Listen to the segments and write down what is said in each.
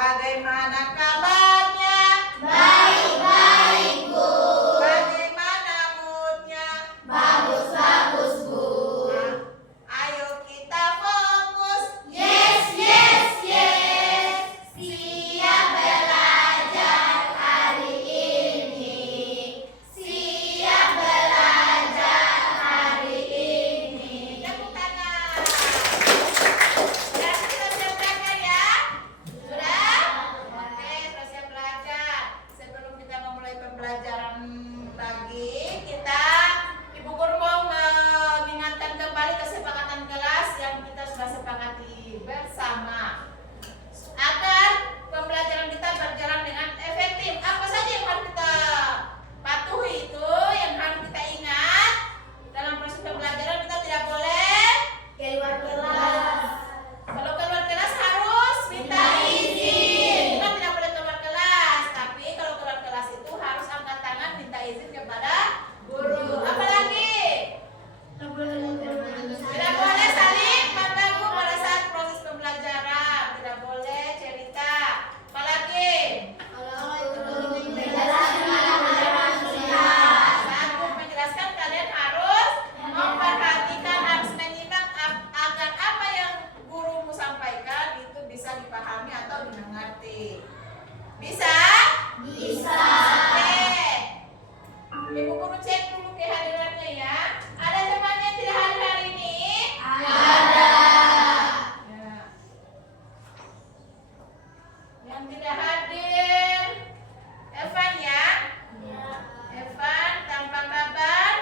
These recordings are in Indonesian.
Bagaimana kabarnya? Baik-baik, Bu. Bagaimana moodnya? Bagus-bagus, Bu. Nah, ayo kita fokus. Yes, yes, yes. Siap belajar hari ini. Siap belajar hari ini. Tepuk tangan. Sudah kita siap belajar ya? Sudah? Oke, sudah siap belajar. Sebelum kita memulai pembelajaran lagi, Ibu Guru mau mengingatkan kembali kesepakatan kelas yang kita sudah sepakati bersama. Agar pembelajaran kita berjalan dengan efektif. Apa saja yang harus kita patuhi itu, yang harus kita ingat dalam proses pembelajaran. Kita tidak boleh Keluar kelas. kalau keluar kelas harus minta izin. Kita tidak boleh keluar kelas, tapi kalau keluar kelas itu harus angkat tangan minta izin kepada guru. Apalagi tidak boleh saling mengganggu pada saat proses pembelajaran. Tidak boleh cerita. Apalagi saat guru menjelaskan, kalian harus memperhatikan, harus menyimak agar apa yang gurumu sampaikan itu bisa dipahami atau dimengerti. Bisa? Bisa. Oke. Ibu Guru cek dulu kehadirannya ya. Ada teman yang tidak hadir hari ini? Ada. Ya. Yang tidak hadir Evan ya. Evan tanpa kabar.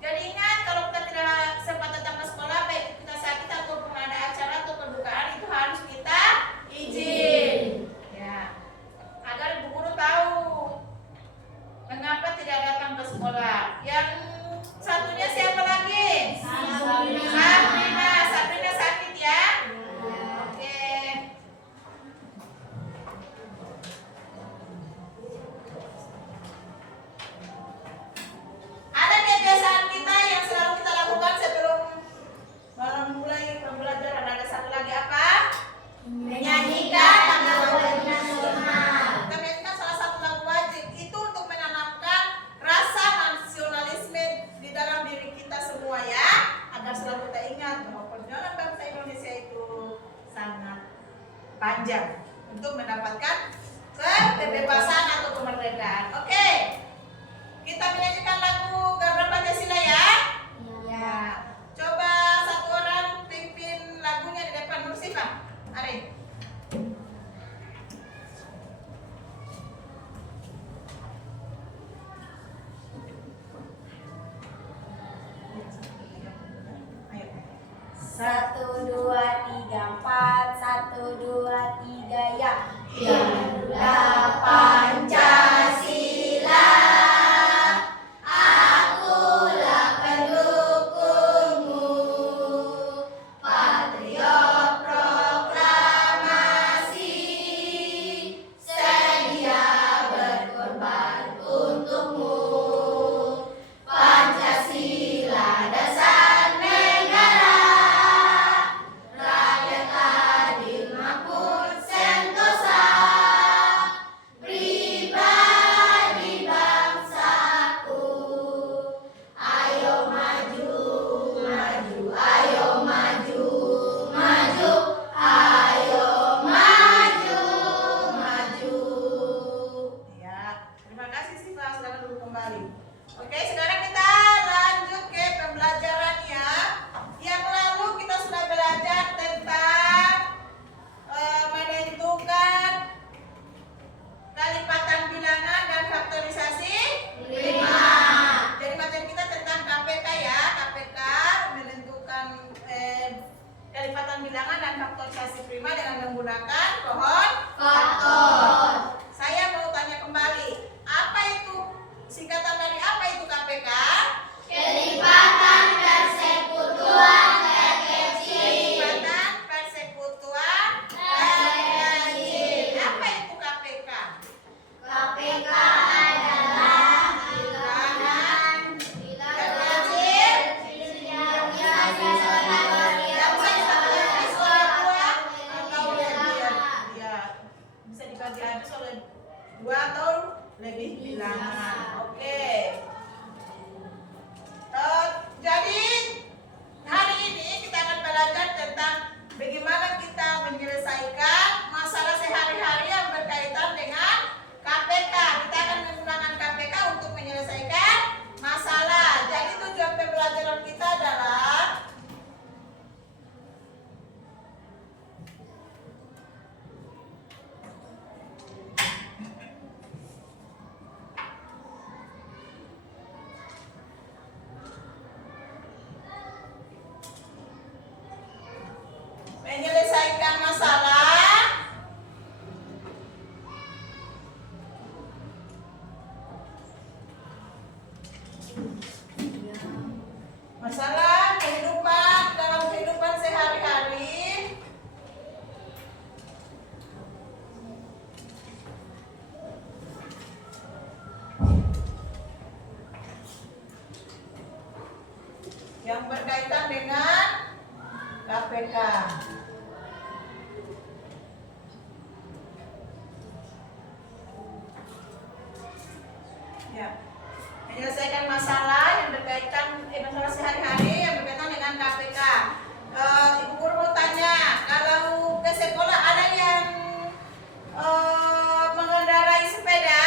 Jadi ingat, kalau kita tidak sempat datang ke sekolah, baik kita sakit ataupun ada acara atau pembukaan, itu harus kita izin. Ya. Agar Ibu Guru tahu mengapa tidak datang ke sekolah. Yang satunya siapa lagi? Sabrina. Sabrina sakit ya? Oke. Ada kebiasaan kita yang selalu kita lakukan sebelum memulai pembelajaran. Ada satu lagi apa? Menyanyikan lagu nasional. Kita menyanyikan salah satu lagu wajib. Itu untuk menanamkan rasa nasionalisme di dalam diri kita semua ya. Agar selalu kita ingat bahwa perjuangan bangsa Indonesia itu sangat panjang untuk mendapatkan kebebasan atau kemerdekaan. Oke. Kita menyanyikan lagu Garuda Pancasila ya. Ya. Coba satu orang pimpin lagunya di depan Nursifah. Mari. Ayo. 1, 2, 3, 4. 1, 2, 3, ya. Garuda Pancasila, akulah pendukungmu. Patriot proklamasi, sedia berkorban untukmu. Pancasila dasar negara, rakyat adil makmur sentosa, pribadi bangsaku. Ayo maju, maju, ayo maju, maju, ayo maju, maju. Ya, terima kasih Siva, silakan duduk kembali. Oke, sekarang kita lanjut ke pembelajarannya. Yang lalu kita sudah belajar tentang menentukan kalipatan bilangan dan faktorisasi. 5. Jadi materi kita tentang KPK ya, KPK menentukan kalipatan bilangan dan faktorisasi prima dengan menggunakan pohon Faktor. Saya mau tanya kembali, apa itu singkatan dari apa itu KPK? Kelipatan persekutuan terkecil. Kelipatan persekutuan terkecil. Apa itu KPK? KPK adalah bilangan terkecil yang bisa disepakati Yang bisa disepakati oleh dua atau lebih ya. Masalah kehidupan dalam kehidupan sehari-hari. Yang berkaitan dengan KPK. Ya. Menyelesaikan masalah yang berkaitan masalah sehari-hari yang berkaitan dengan KPK. Ibu guru mau tanya, kalau ke sekolah ada yang mengendarai sepeda?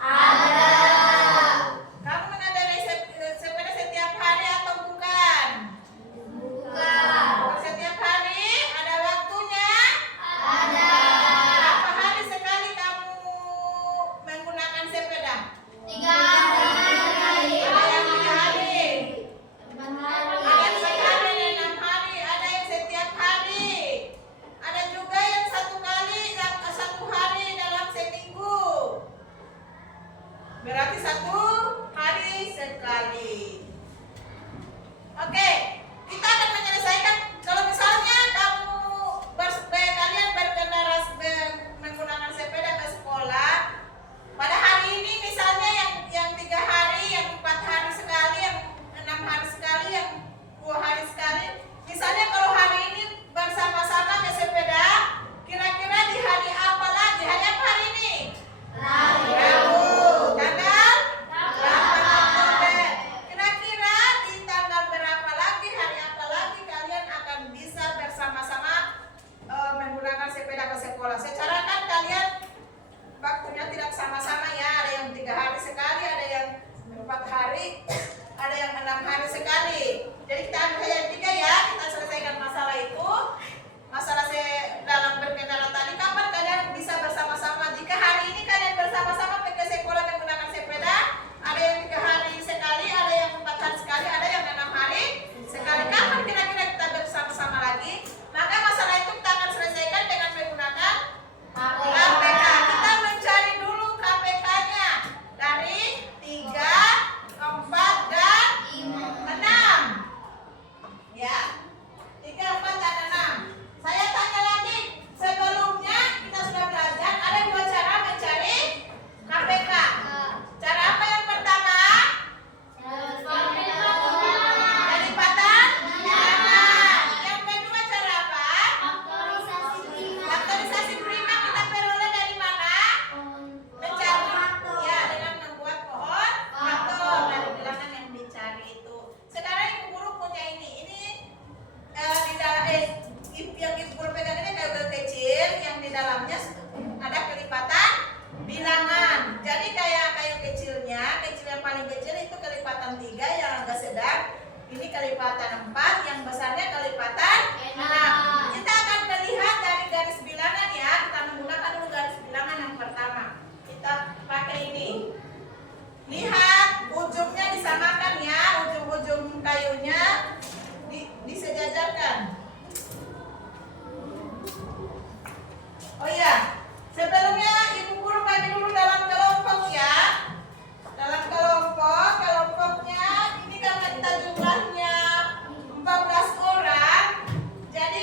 Ada. Kamu mengendarai sepeda setiap hari atau bukan? Bukan. Setiap hari ada waktunya? Ada. Berapa hari sekali kamu menggunakan sepeda? 3 hari. Ada yang 3 hari. 6 Ada yang sekali, 6 hari, ada yang setiap hari, ada juga yang 1 hari dalam seminggu. Berarti 1 hari sekali. Oke, kita akan menyelesaikan. Kalau misalnya kalian berkendara menggunakan sepeda ke sekolah, pada hari ini misalnya yang 3 hari, yang 4 hari sekali, yang 6 hari sekali, yang 2 hari sekali. Misalnya kalau hari ini bersama-sama ke sepeda, kira-kira di hari apa lagi? Hari apa hari ini? Rabu. Tanggal 8 Oktober. Kira-kira di tanggal berapa lagi, hari apa lagi kalian akan bisa bersama-sama menggunakan sepeda ke sekolah? Secara kan kalian waktunya tidak sama-sama ya, ada yang 3 hari sekali, ada yang 4 hari, ada yang 6 hari sekali. Jadi kita ambil yang 3 ya, kita selesaikan masalah itu. Masalah dalam berkendara tadi, kapan kalian bisa bersama-sama? Jika hari ini kalian bersama-sama pergi ke sekolah menggunakan sepeda, ada yang 3 hari sekali, ada yang 4 hari sekali, ada yang 6 hari sekali. Kapan kira-kira kita bersama-sama lagi? Maka masalah itu kita akan selesaikan dengan menggunakan KPK. Kita mencari dulu KPK-nya dari 3, 4, dan 6. Ya, 3, 4, dan 6. Saya tanya lagi, sebelumnya kita sudah belajar ada 2 cara mencari KPK. Cara apa yang pertama? Kelipatan bilangan. Yang kedua cara apa? Faktorisasi prima kita peroleh dari mana? Mencari, ya, dengan membuat pohon faktor dari bilangan yang dicari itu. Sekarang ibu guru punya ini di dalam yang ibu guru pegang ini kayak kecil, yang di dalamnya ada kelipatan bilangan. Jadi kayak kayu kecilnya, kecil yang paling kecil itu kelipatan 3, yang agak sedang ini kelipatan 4, yang besarnya kelipatan 6. Kita akan melihat dari garis bilangan ya. Kita menggunakan dulu garis bilangan yang pertama. Kita pakai ini. Lihat ujungnya disamakan ya, ujung-ujung kayunya disejajarkan. Oh iya, sebelumnya ibu guru bagi dulu dalam kelompok ya. Dalam kelompoknya ini karena kita jumlahnya 14 orang, jadi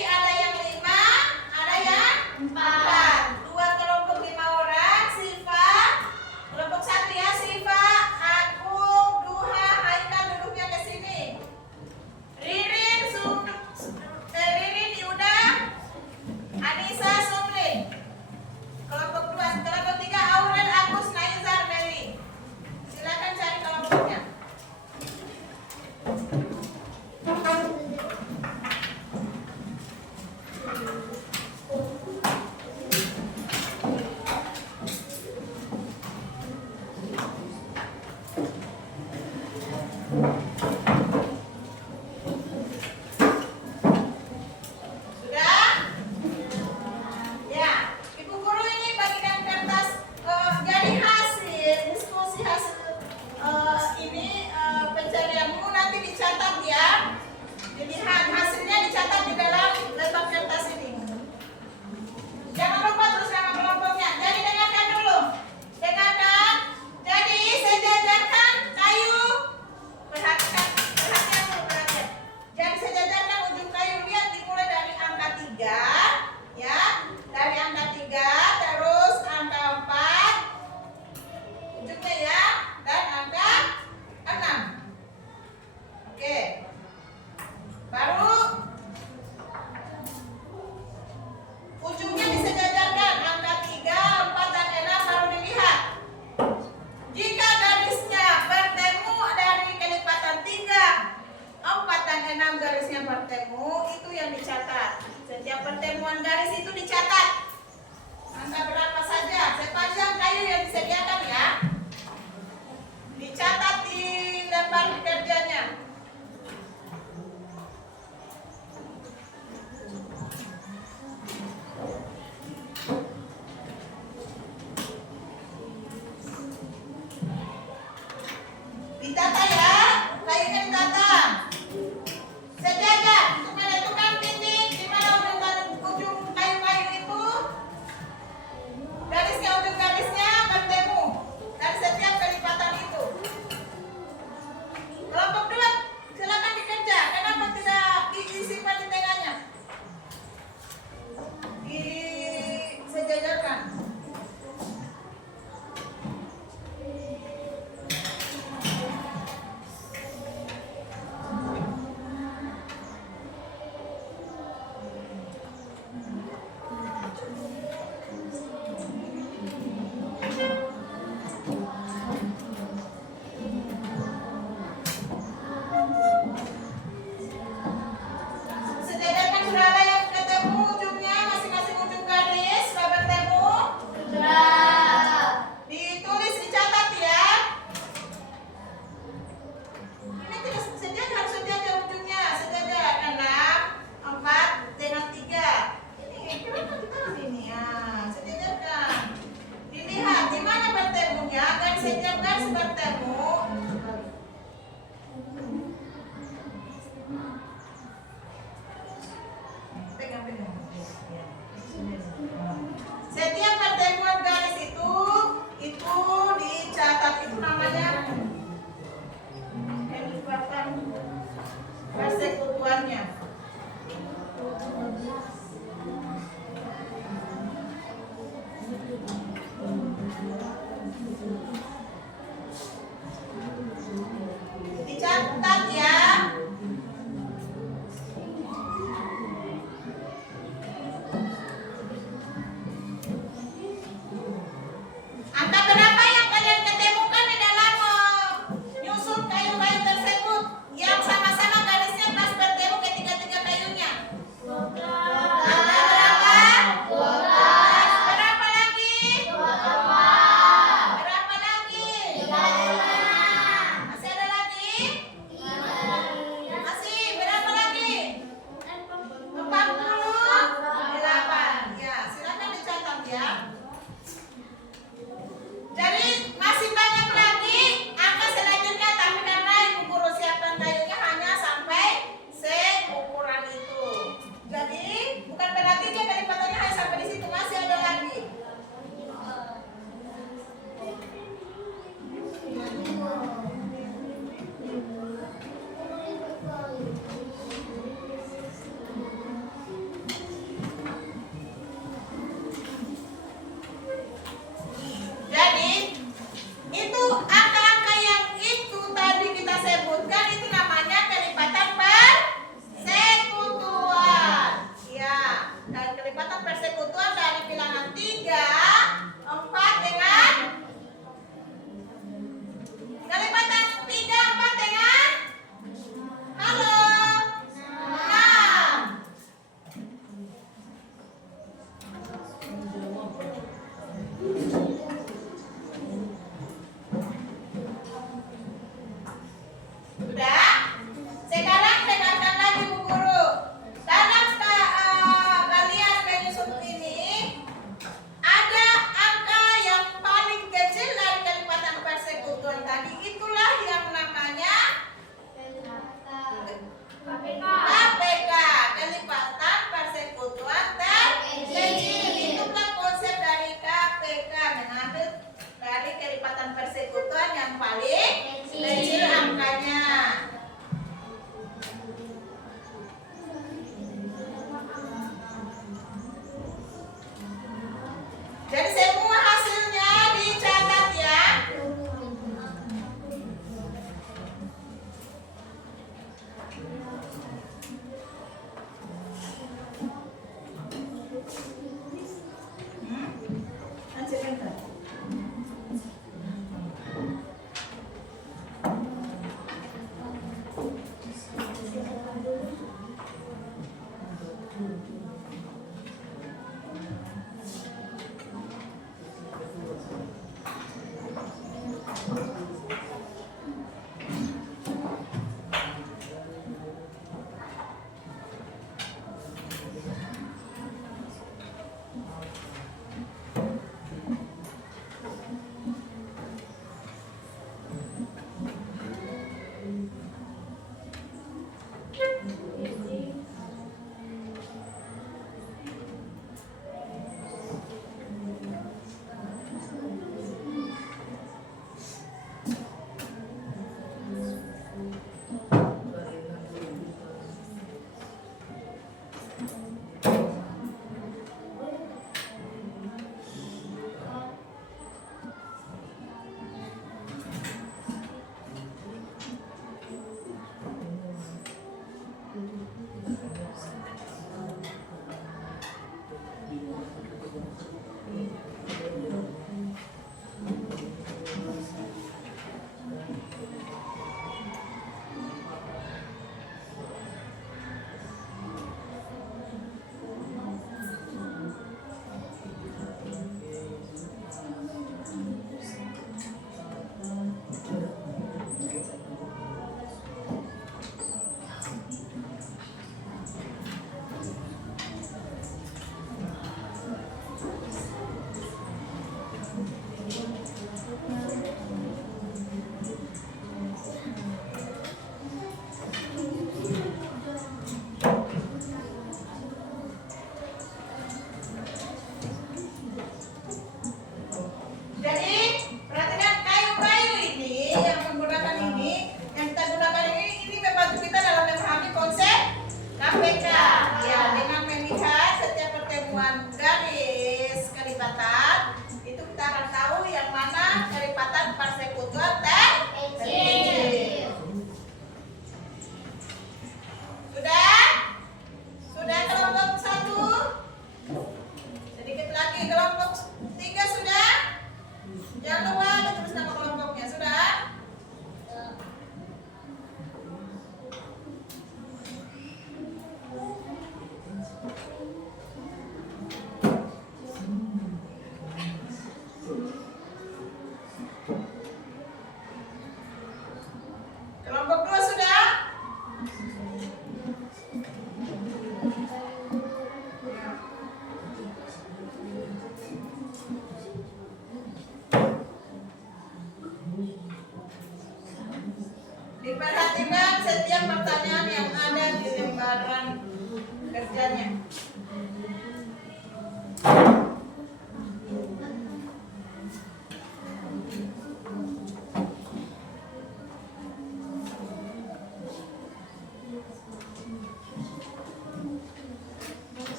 bertemu itu yang dicatat. Setiap pertemuan garis itu dicatat. Angka berapa saja sepanjang kayu yang disediakan ya. Dicatat di lembar kerjanya. Ditata ya, kayunya ditata. Sejajar untuk menentukan titik di mana ujung kayu-kayu itu. Garisnya, ujung garisnya bertemu dari setiap kelipatan itu. Kelompok 2.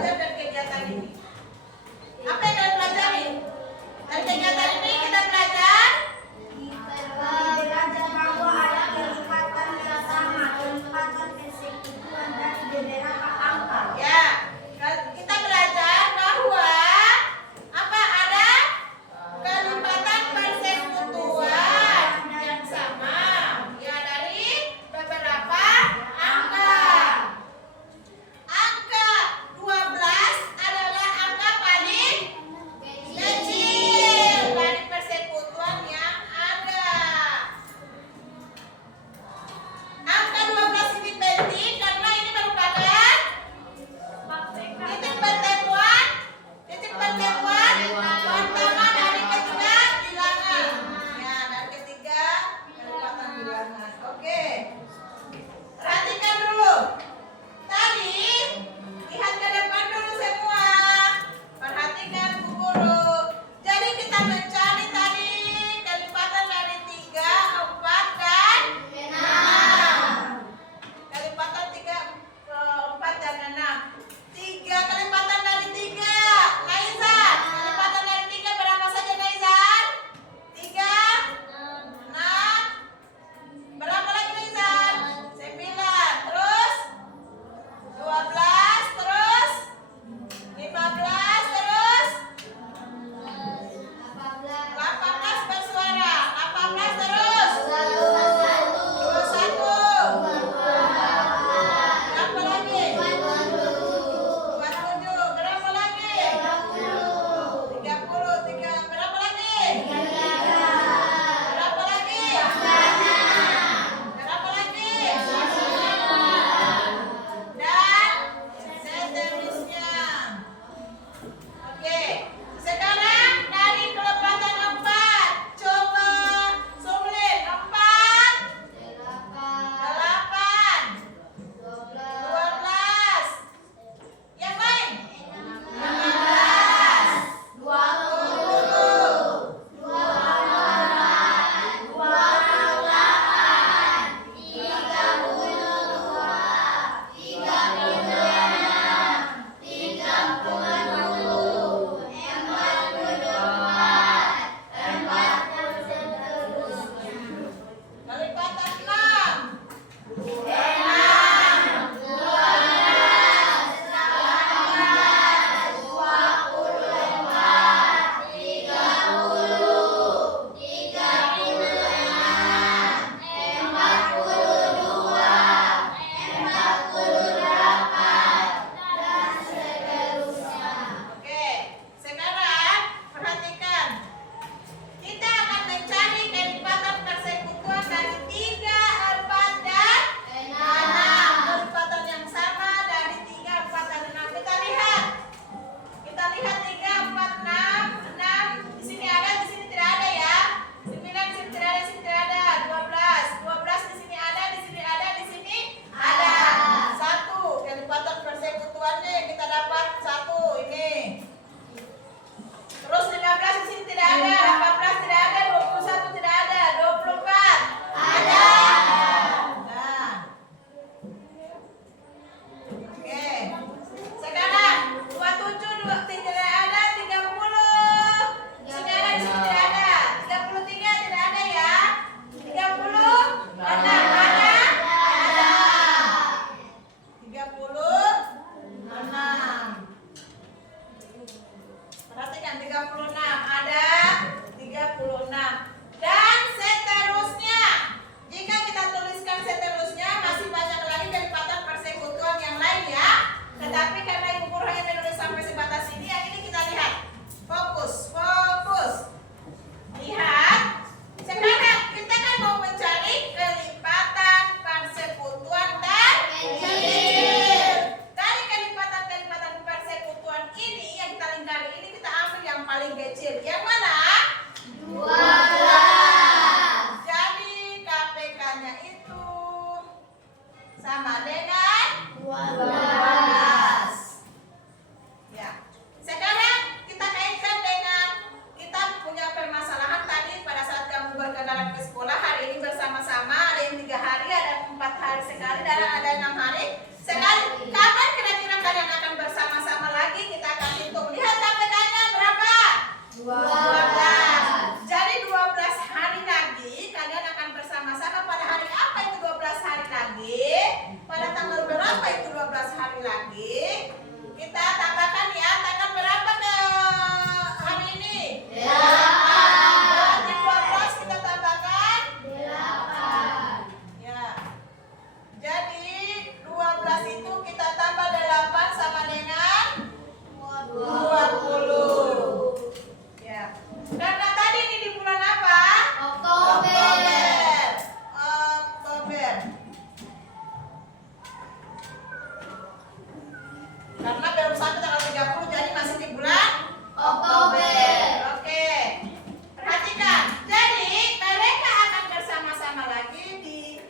belajar dari kegiatan ini? Apa yang kalian pelajari? Dari kegiatan ini kita belajar Belajar bahwa ada kelipatan yang sama, kelipatan persekutuan dari beberapa angka. ya. Kita belajar bahwa apa ada kelipatan persekutuan yang sama ya dari beberapa angka. Angka 12 masih di bulan Oktober. Oke. Perhatikan. Jadi mereka akan bersama-sama lagi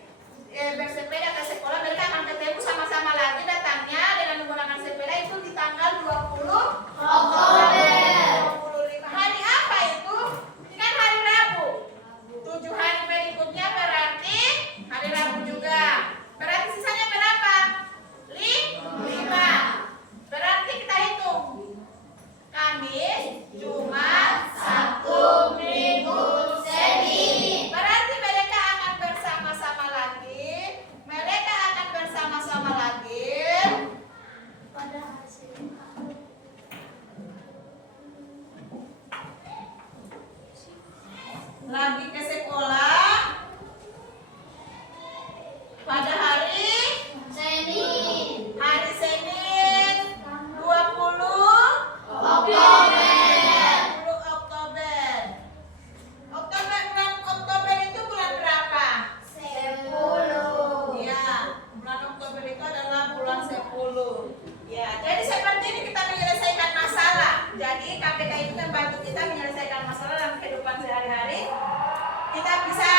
bersepeda ke sekolah. Mereka akan ketemu sama-sama lagi datangnya dengan menggunakan sepeda itu di tanggal 20 Oktober. 25. Hari apa itu? Ini kan hari Rabu. 7 hari berikutnya berarti hari Rabu juga. Berarti sisanya berapa? 5. Berarti kita hitung. Kamis, Jumat, Sabtu, Minggu, Senin. Berarti mereka akan bersama-sama lagi. Mereka akan bersama-sama lagi. Pada hasil Lagi ke sekolah pada hari Senin. hari Senin 20 Oktober. 20 Oktober. Bulan Oktober itu bulan berapa? 10. Ya, bulan Oktober itu adalah bulan 10. Ya, jadi seperti ini kita menyelesaikan masalah. Jadi KPK itu membantu kita menyelesaikan masalah dalam kehidupan sehari-hari. Kita bisa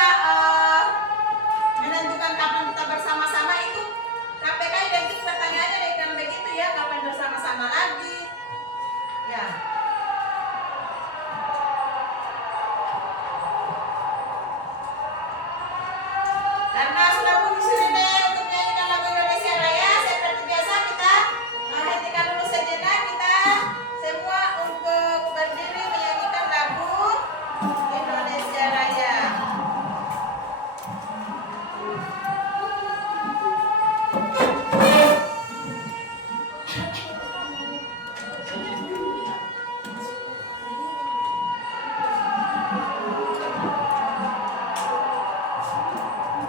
menentukan kapan kita bersama-sama itu. KPK identik pertanyaannya dengan begitu ya, kapan bersama-sama lagi. Ya. Karena sudah putus ini untuk menyanyikan lagu Indonesia Raya, seperti biasa kita hentikan dulu sejenak, kita semua untuk berdiri menyanyikan lagu Indonesia Raya.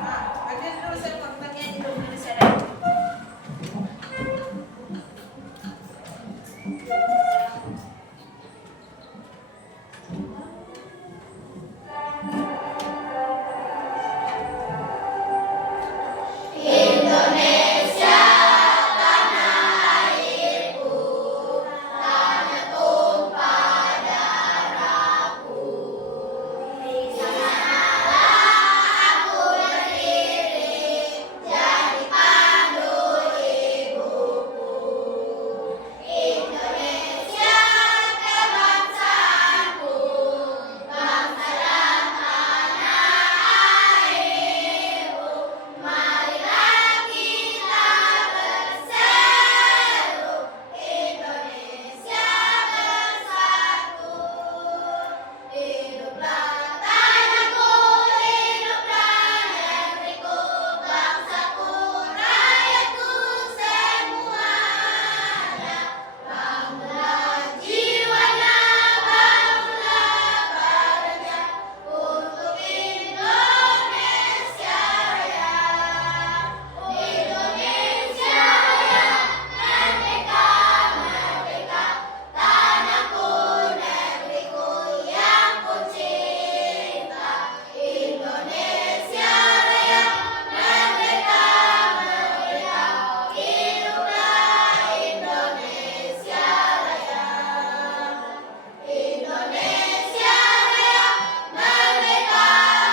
Nah, berdiri dulu saya untuk menyanyi lagu Indonesia Raya. Indonesia, tanah airku, tanah tumpah darahku. Di sanalah aku berdiri, jadi pandu ibuku. Indonesia kebangsaanku, bangsa dan tanah airku. Marilah kita berseru, Indonesia bersatu. Hiduplah tanahku, hiduplah negeriku, bangsaku, rakyatku semuanya. Bangunlah jiwanya, bangunlah badannya, untuk Indonesia Raya. Indonesia Raya, merdeka, merdeka, tanahku, negeriku yang ku cinta. Indonesia Raya, merdeka, merdeka, hiduplah Indonesia Raya. Indonesia Raya, merdeka,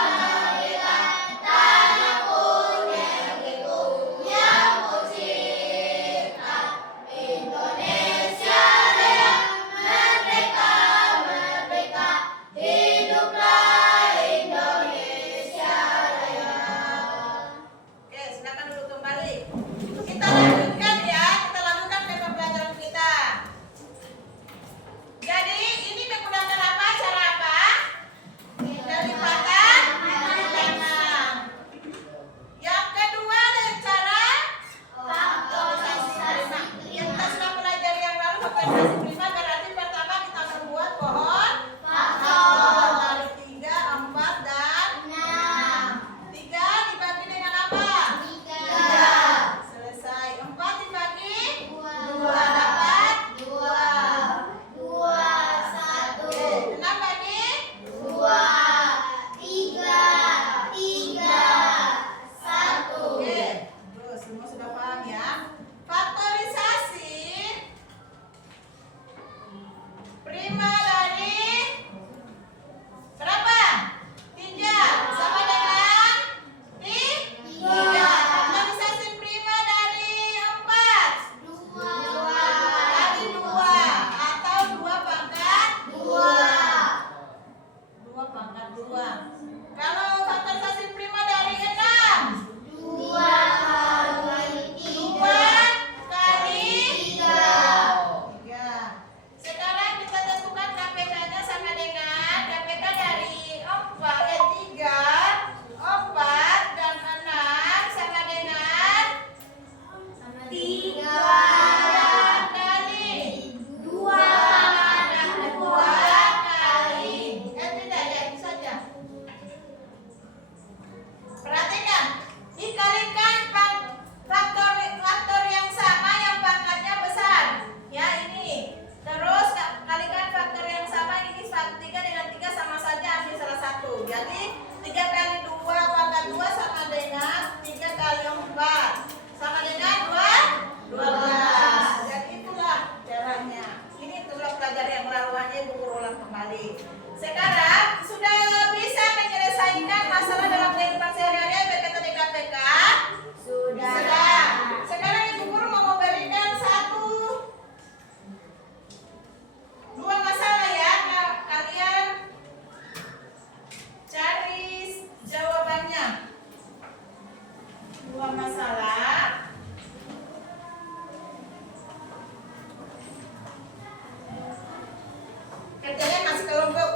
merdeka, tanahku, negeriku yang ku cinta. Indonesia Raya, merdeka, merdeka, hiduplah Indonesia Raya. Oke, silakan dulu kembali. Kita lanjutkan ya, kita lanjutkan ke pembelajaran kita. Jadi ini menggunakan apa? Cara apa? Kelipatan tangan. Yang kedua dengan cara faktorisasi prima. Kita sudah pelajari yang lalu faktorisasi prima, berarti pertama kita membuat pohon faktor dari 3, 4, dan 6. 3 dibagi dengan apa? 3. Selesai. 4 dibagi 2 dapat 2. 1, Oke, 6 bagi 2, 3, 1. Oke, terus semua sudah paham ya. Faktorisasi kembali. Sekarang sudah bisa menyelesaikan masalah dalam kehidupan sehari-hari berkaitan dengan KPK? Sudah. Sekarang Ibu Guru mau memberikan dua masalah ya. Kalian cari jawabannya. Dua masalah. Kerjanya masih kelompok.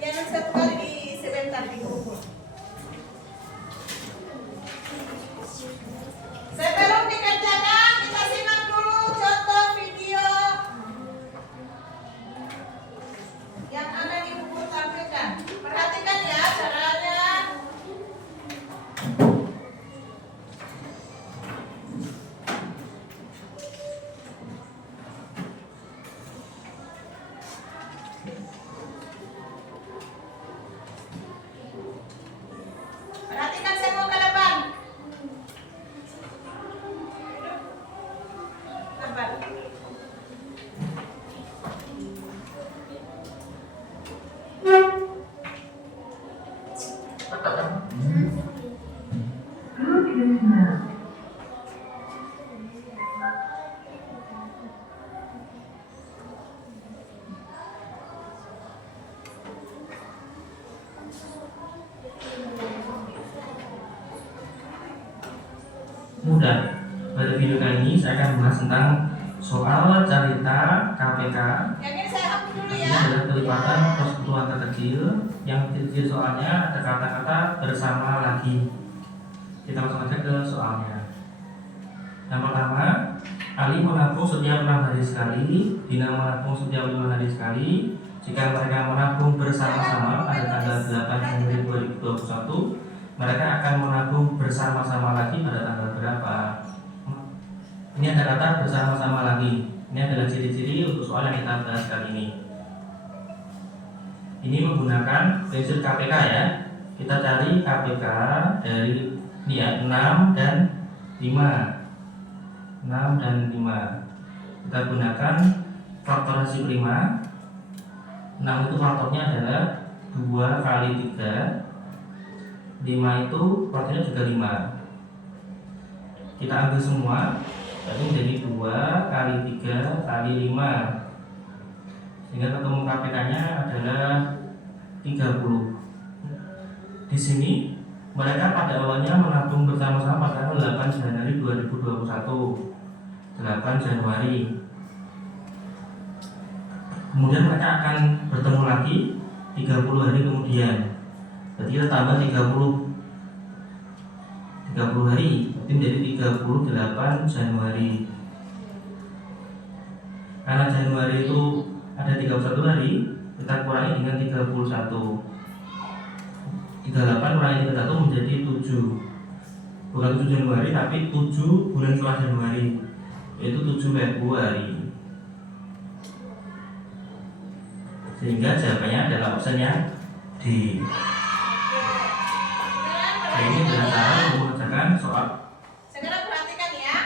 Yang satu kali di sebentar di buku. Sebelum dikerjakan, kita simak dulu contoh video yang akan Ibu Guru tampilkan. Perhatikan ya caranya. Perhatikan semua ke depan. Depan. Mudah. Pada video kali ini saya akan membahas tentang soal cerita KPK. Yang ini saya hapus dulu Ini ya. adalah kelipatan persekutuan terkecil. Yang kecil soalnya ada kata-kata bersama lagi. Kita langsung saja ke soalnya. Yang pertama, Ali menabung setiap 6 hari sekali, Dina menabung setiap 5 hari sekali. Jika mereka menabung bersama-sama pada tanggal 8 Januari 2021, mereka akan menabung bersama-sama lagi pada tanggal berapa? Ini ada kata bersama-sama lagi. Ini adalah ciri-ciri untuk soal yang kita bahas kali ini. Ini menggunakan prinsip KPK ya. Kita cari KPK dari ini ya, 6 dan 5. 6 dan 5. Kita gunakan faktorasi prima. 6 itu faktornya adalah 2 kali 3. 5 itu faktornya juga 5. Kita ambil semua, jadi menjadi 2 kali 3 kali 5, sehingga ketemu KPK-nya adalah 30. Di sini mereka pada awalnya menabung bersama-sama pada tanggal 8 Januari 2021. 8 Januari. Kemudian mereka akan bertemu lagi 30 hari kemudian. Berarti kita tambah 30 hari, berarti menjadi 38 Januari. Karena Januari itu ada 31 hari, kita kurangi dengan 31. 38 kurangi 31 menjadi 7. Bukan 7 Januari, tapi 7 bulan setelah Januari, yaitu 7 Februari. Sehingga jawabannya adalah opsinya D. Nah, ini adalah cara untuk mengerjakan soal. Sekarang perhatikan ya.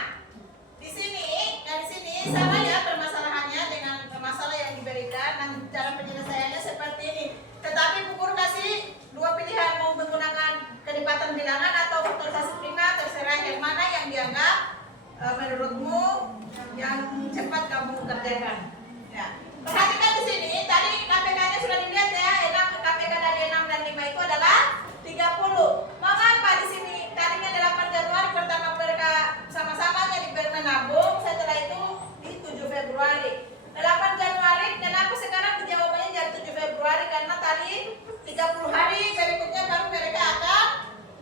Di sini, dari sini sama ya permasalahannya dengan masalah yang diberikan dan cara penyelesaiannya seperti ini. Tetapi Bu Guru kasih dua pilihan, mau menggunakan kelipatan bilangan atau faktorisasi prima, terserah yang mana yang dianggap menurutmu yang cepat kamu kerjakan. Ya. Perhatikan di sini, tadi KPK-nya sudah dilihat ya, KPK dari 6 dan 5 itu adalah 30. Mengapa di sini tadinya 8 Januari pertama mereka sama-sama jadi menabung, setelah itu di 7 Februari. 8 Januari, kenapa sekarang jawabannya jadi 7 Februari? Karena tadi 30 hari berikutnya baru mereka akan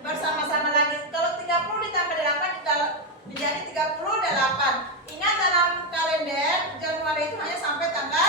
bersama-sama lagi. Kalau 30 ditambah 8 menjadi 38. Ingat dalam kalender Januari itu hanya sampai tanggal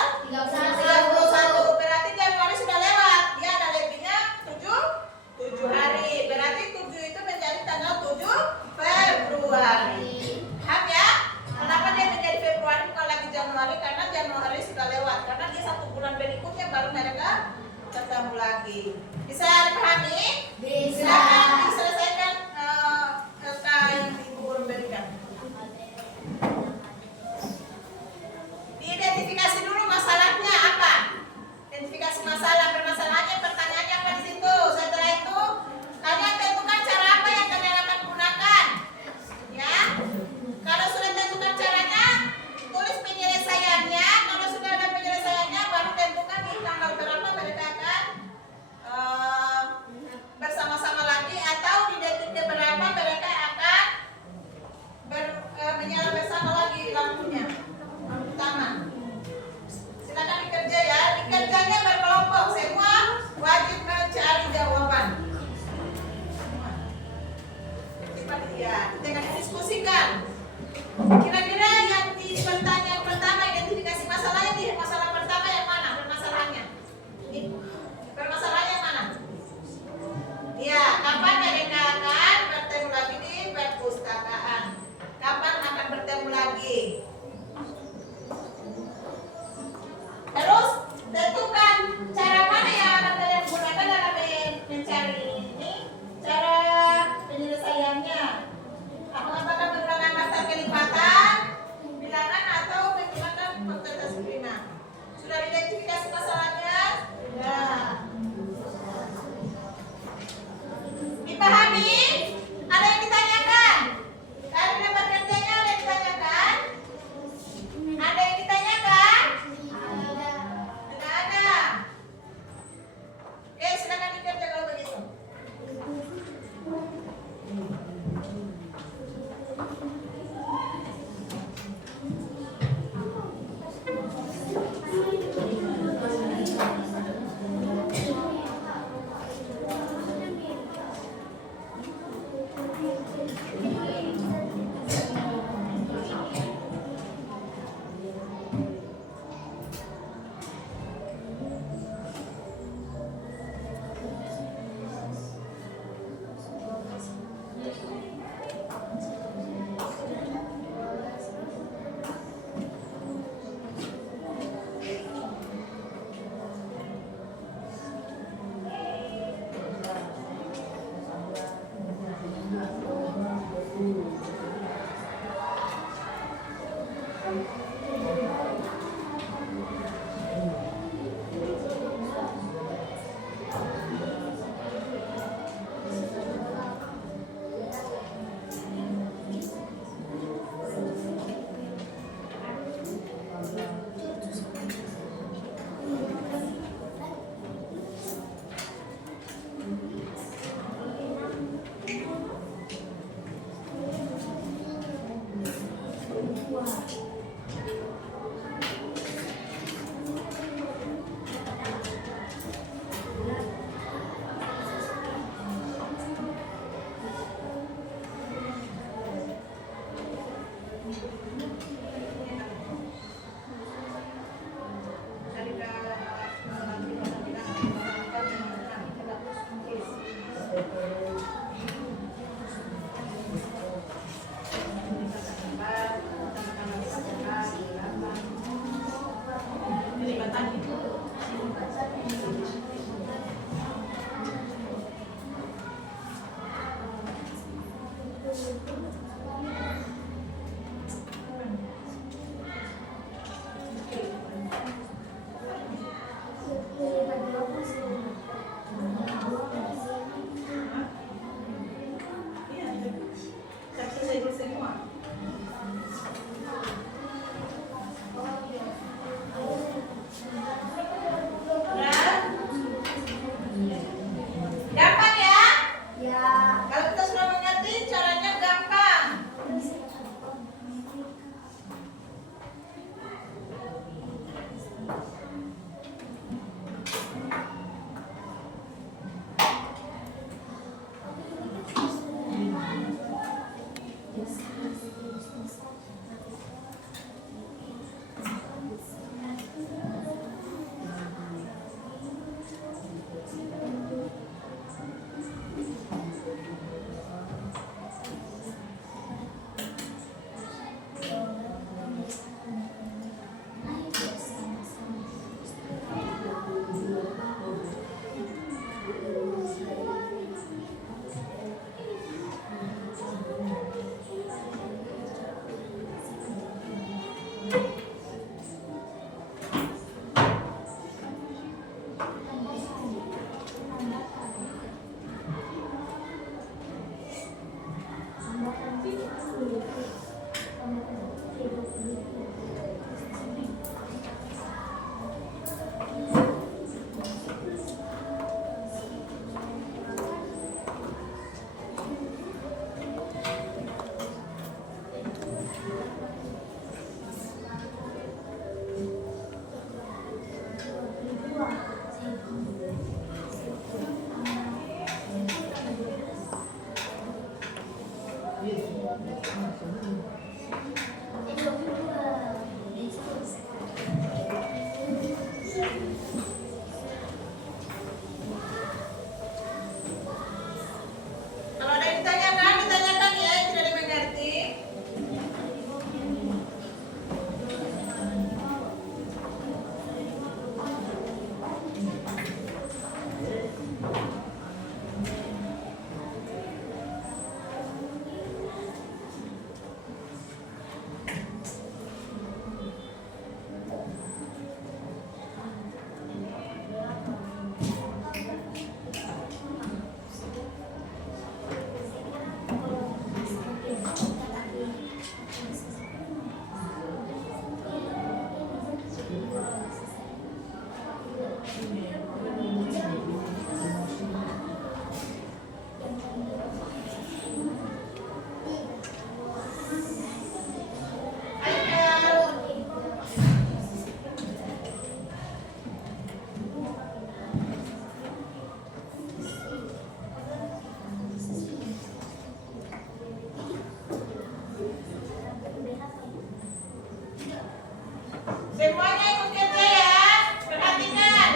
Semuanya ikut kerja ya. Perhatikan.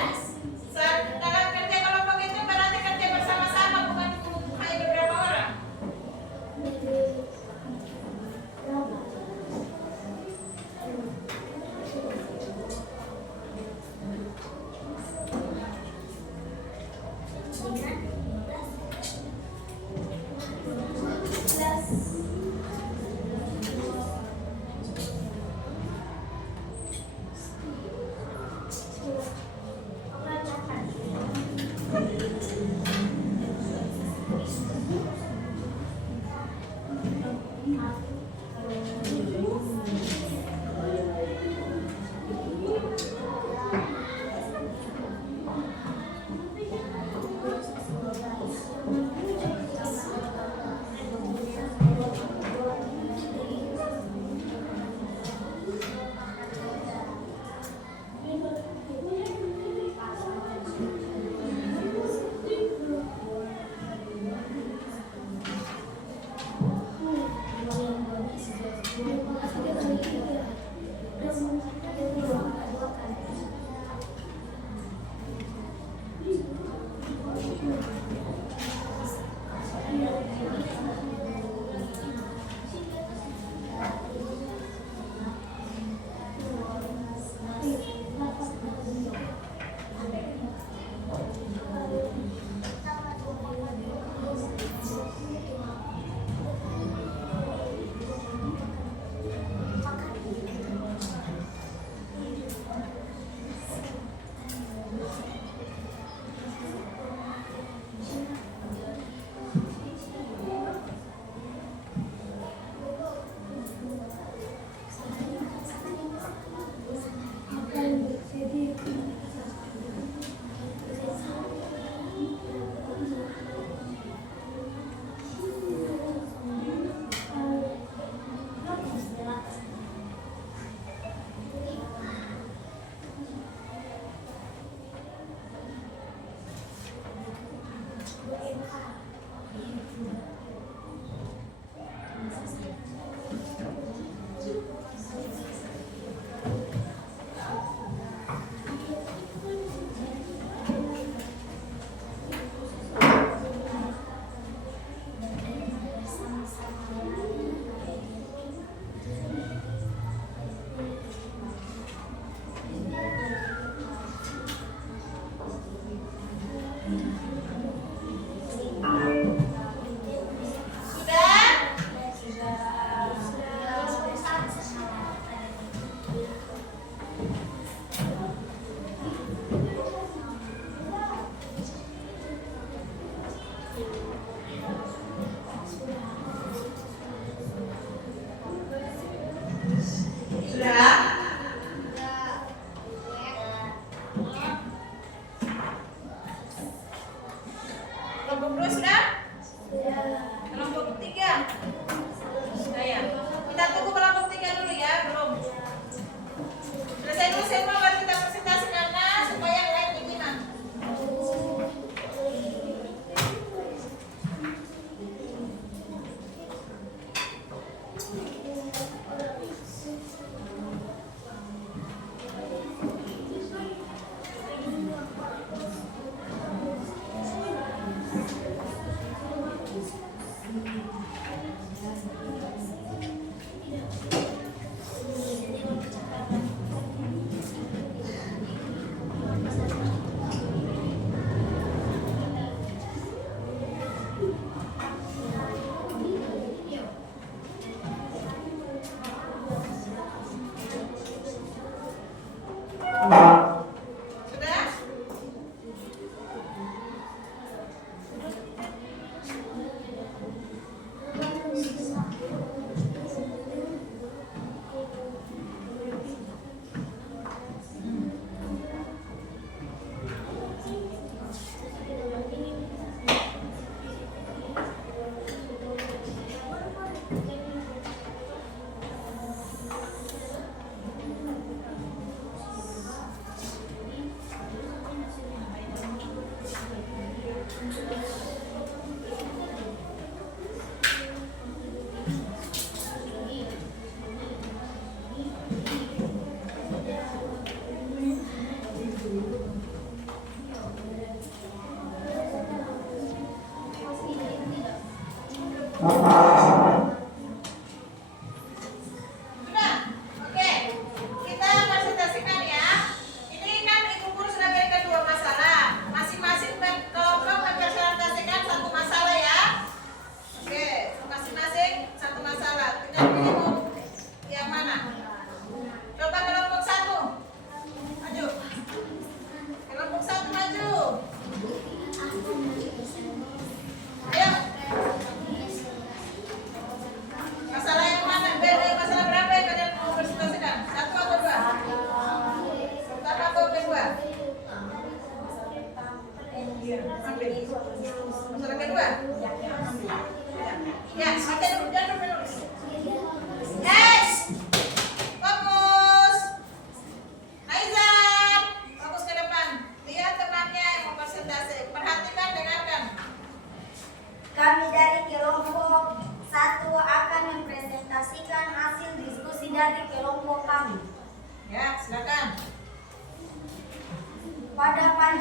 Saat dalam kerja kelompok itu berarti kerja bersama-sama, bukan hanya beberapa orang.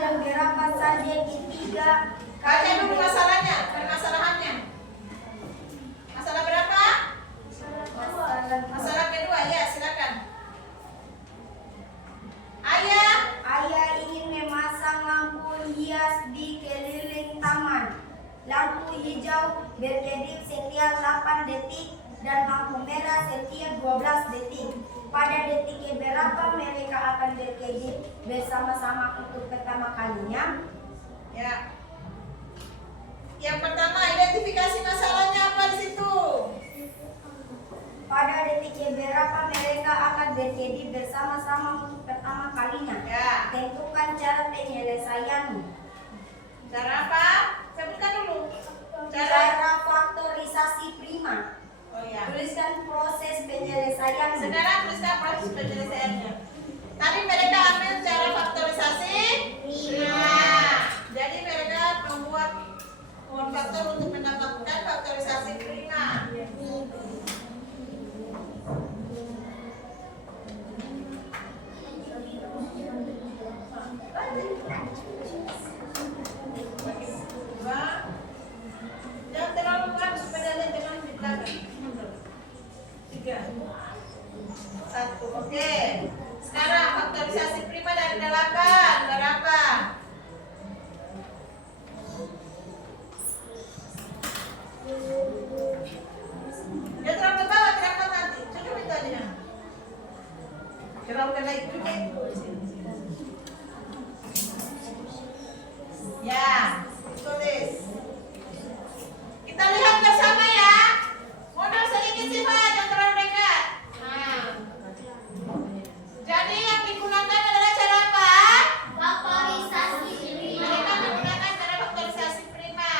dan berapa saja di 3 Baca dulu masalahnya, permasalahannya. Masalah berapa? Masalah kedua, ya silakan. Ayah ingin memasang lampu hias di keliling taman. Lampu hijau berkedip setiap 8 detik dan lampu merah setiap 12 detik. Pada detik berapa mereka akan berkedip bersama-sama untuk pertama kalinya? Ya. Yang pertama, identifikasi masalahnya apa di situ? Pada detik berapa mereka akan berkedip bersama-sama untuk pertama kalinya? Ya. Tentukan cara penyelesaianmu. Cara apa? Sebutkan dulu. Cara faktorisasi prima. Oh ya. Tuliskan proses penyelesaian. Sekarang tuliskan proses penyelesaiannya. Tadi mereka ambil cara faktorisasi prima. Jadi mereka membuat faktor untuk mendapatkan faktorisasi prima. Jangan terlalu kuat supaya dia jangan di belakang. 3, 1, oke. Sekarang faktorisasi prima dari 8 berapa? Dia terlalu ke bawah, tidak kuat nanti. Cukup itu aja. Terlalu ke naik juga itu. Ya, tulis. Kita lihat bersama ya. Modal sedikit sih Pak, jangan terlalu dekat. Nah. Jadi yang digunakan adalah cara apa? Faktorisasi prima. Mereka menggunakan cara faktorisasi prima.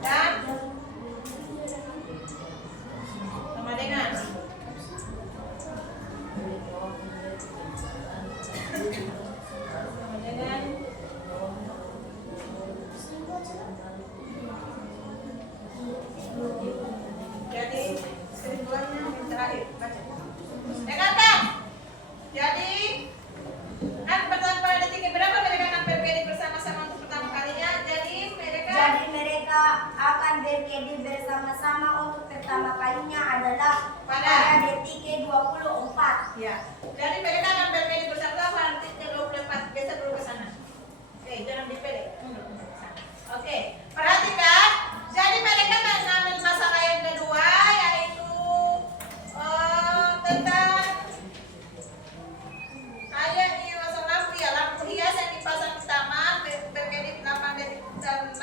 Dan sama dengan jadi kesimpulannya yang terakhir baca. Dengarkan. Jadi kan pertama pada detik berapa mereka akan berkedip bersama-sama untuk pertama kalinya. Jadi mereka akan berkedip bersama-sama untuk pertama kalinya adalah pada detik ke-24. ya. Jadi mereka akan berkedip bersama-sama pada detik ke-24. Biasa dulu ke sana. Oke, jangan dipilih. Oke, perhatikan. Jadi mereka mengambil masalah yang kedua yaitu tentang lampu hias yang dipasang di taman berkedip 8 detik dan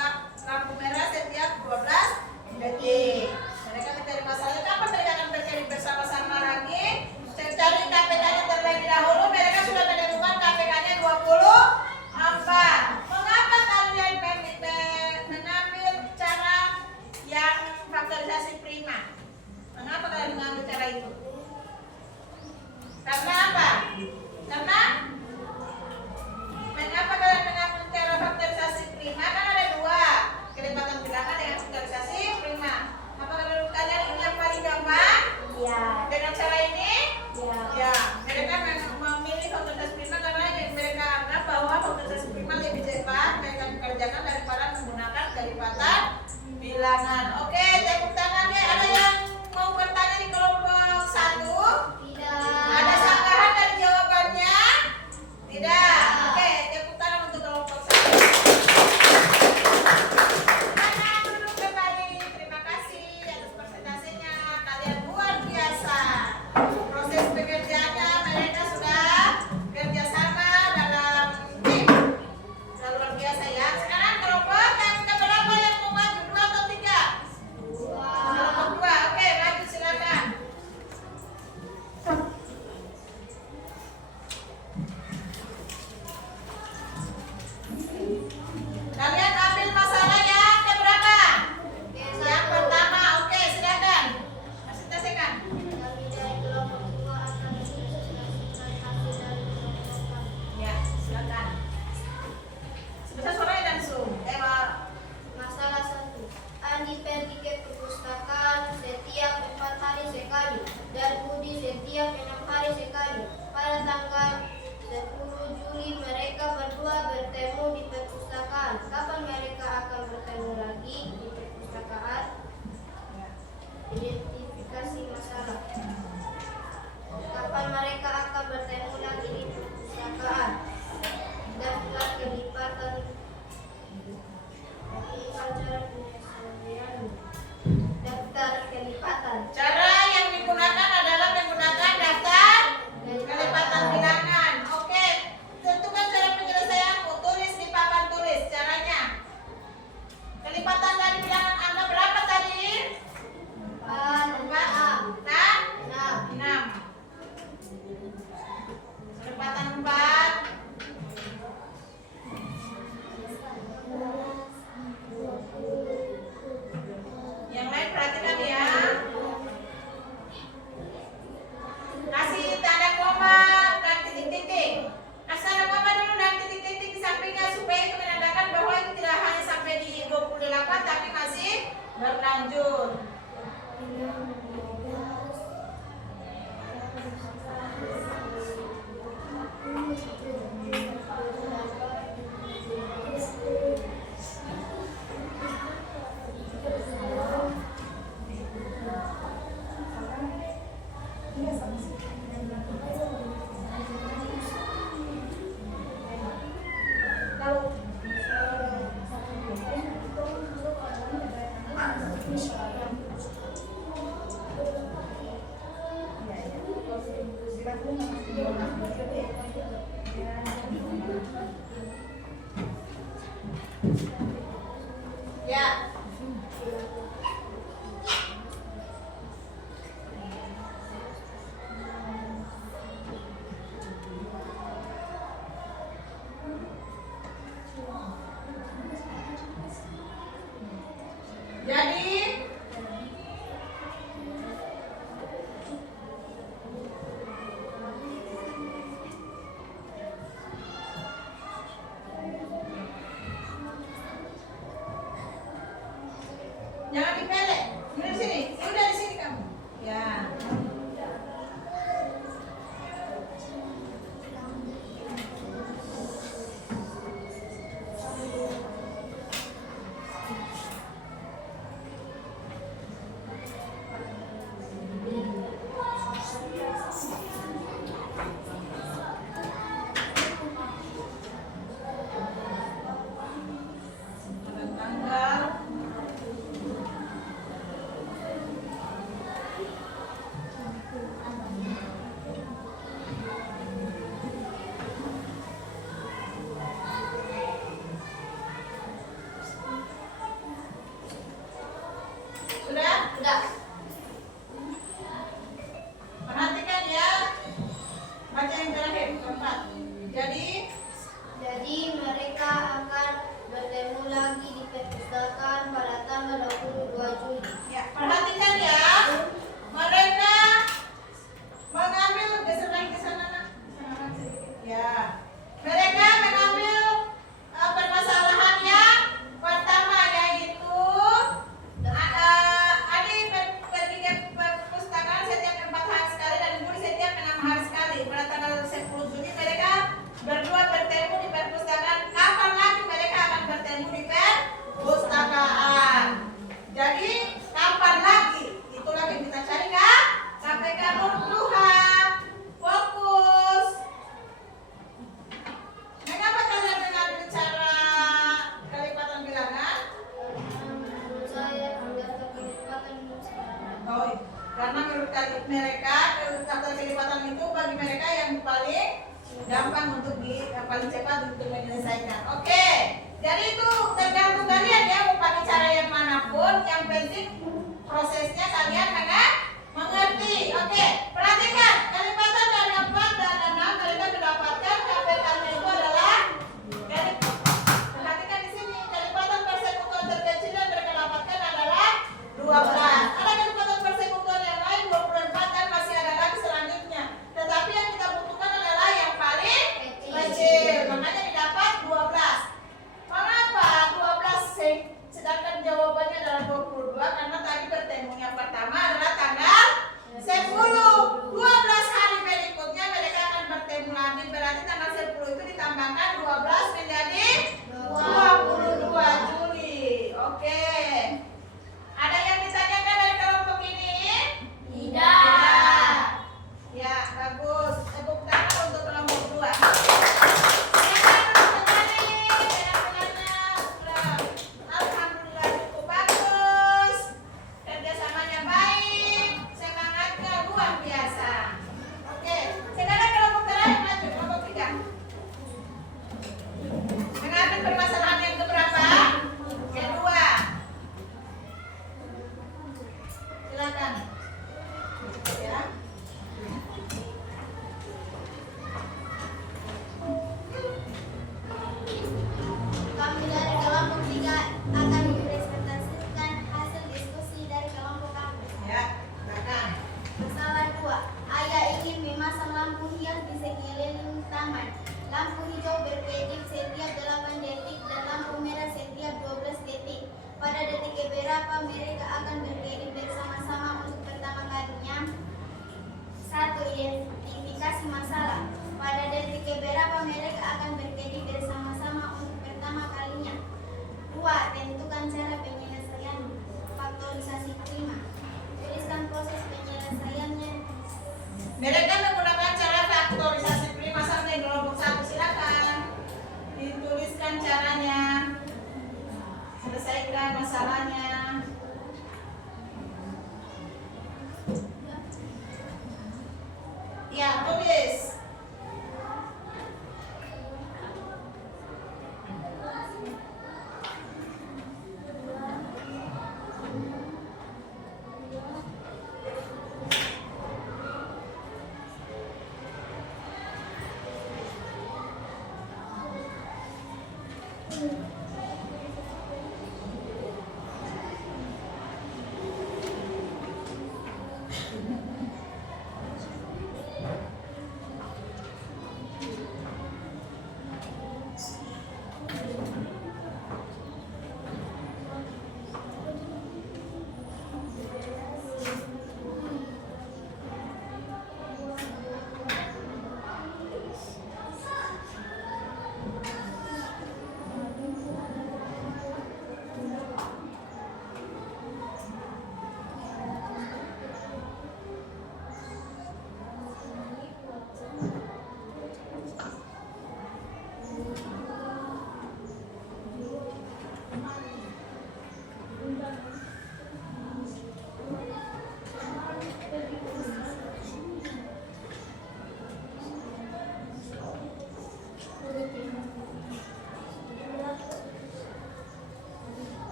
lampu merah setiap 12 detik. Mereka mencari masalah kapan mereka akan berkedip bersama-sama lagi. Cari KPK-nya terlebih dahulu. Mereka sudah menemukan KPK-nya 24. Mengapa kalian mengambil cara yang faktorisasi prima? Mengapa kalian mengambil cara itu? Karena apa? Karena mengapa kalian mengambil cara faktorisasi prima? Kan ada 2, kelipatan bilangan dengan faktorisasi prima. Apa menurut kalian ini yang paling gampang? Ya. Dengan cara ini? Ya. Ya, mereka memilih faktorisasi prima karena mereka anggap bahwa faktorisasi prima lebih cepat mereka dikerjakan daripada menggunakan kelipatan bilangan. Oke, tepuk tangannya. Ada yang mau bertanya di kelompok 1? Ada sanggahan dari jawabannya? Tidak. Oke, tepuk tangan untuk kelompok 1. Silakan duduk kembali. Terima kasih atas presentasinya. Kalian luar biasa. Proses pekerjaannya mereka sudah kerjasama dalam tim. Sudah luar biasa ya. Sekarang kelompok yang keberapa yang mau maju? 2 atau 3? Ya. Jadi jangan dipelek. Ini di sini. Ya udah di sini kamu. Ya. Tanggal sudah? Sudah. Perhatikan ya. Baca yang terakhir keempat. Jadi mereka akan bertemu lagi di perpustakaan pada tanggal 22 Juli. Ya, perhatikan ya. Mereka mengambil geser lagi ke sana, Nak. Sana sedikit. Ya. Mereka mengambil permasalahan yang pertama, yaitu adik pergi ke perpustakaan setiap 4 hari sekali dan guru setiap 6 hari sekali. Pada tanggal 10 Juni mereka berdua bertemu di perpustakaan. Kapan lagi mereka akan bertemu di perpustakaan? Jadi kapan lagi? Itulah yang kita cari kan? KPK Nurduha. Fokus. Mengapa kalian mengambil cara kelipatan bilangan? Menurut saya daftar kelipatan Oh, karena menurut mereka daftar kelipatan itu bagi mereka yang paling gampang untuk paling cepat untuk menyelesaikan. Oke, jadi itu tergantung kalian ya mau pakai cara yang manapun. Yang penting prosesnya kalian mengerti. Oke, perhatikan kelipatan dari 4 dan 6 kalian mendapatkan KPK-nya itu adalah perhatikan di sini kelipatan persekutuan terkecil yang mereka dapatkan adalah 12. Ada kelipatan persekutuan yang lain 24 dan masih ada lagi selanjutnya. Tetapi yang kita butuhkan adalah yang paling kecil. Makanya didapat 12. Mengapa 12 sedangkan jawabannya adalah 22? Karena tadi bertemunya pertama adalah tanggal 10. 12 hari berikutnya mereka akan bertemu lagi. Berarti tanggal 10 itu ditambahkan 12 menjadi 22 Juli. Oke. Ada yang ditanyakan dari kelompok ini? Tidak. Ya, bagus. Tepuk tangan untuk kelompok 2. Alhamdulillah cukup bagus. Kerjasamanya baik. Semangatnya luar biasa. Oke, sekarang kelompok terakhir maju, kelompok 3. Mengambil permasalahan yang keberapa? Kedua. Silakan. Ya. Kami dari kelompok 3 akan mempresentasikan hasil diskusi dari kelompok kami. Ya, silakan. Masalah 2. Ayah ingin memasang lampu hias di sekeliling taman. Lampu hijau berkedip setiap 8 detik dan lampu merah setiap 12 detik. Pada detik keberapa mereka akan berkedip bersama-sama untuk kedua, tentukan cara penyelesaian faktorisasi prima. Tuliskan proses penyelesaiannya. Mereka menggunakan cara faktorisasi prima sampai kelompok 1. Silakan dituliskan caranya. Selesaikan masalahnya. Ya, tulis.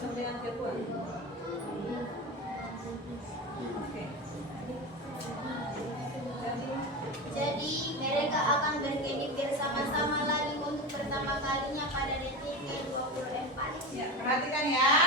Sampai yang kedua. Oke. Jadi mereka akan berkedip bersama-sama lagi untuk pertama kalinya pada detik ke-24. Ya, perhatikan ya.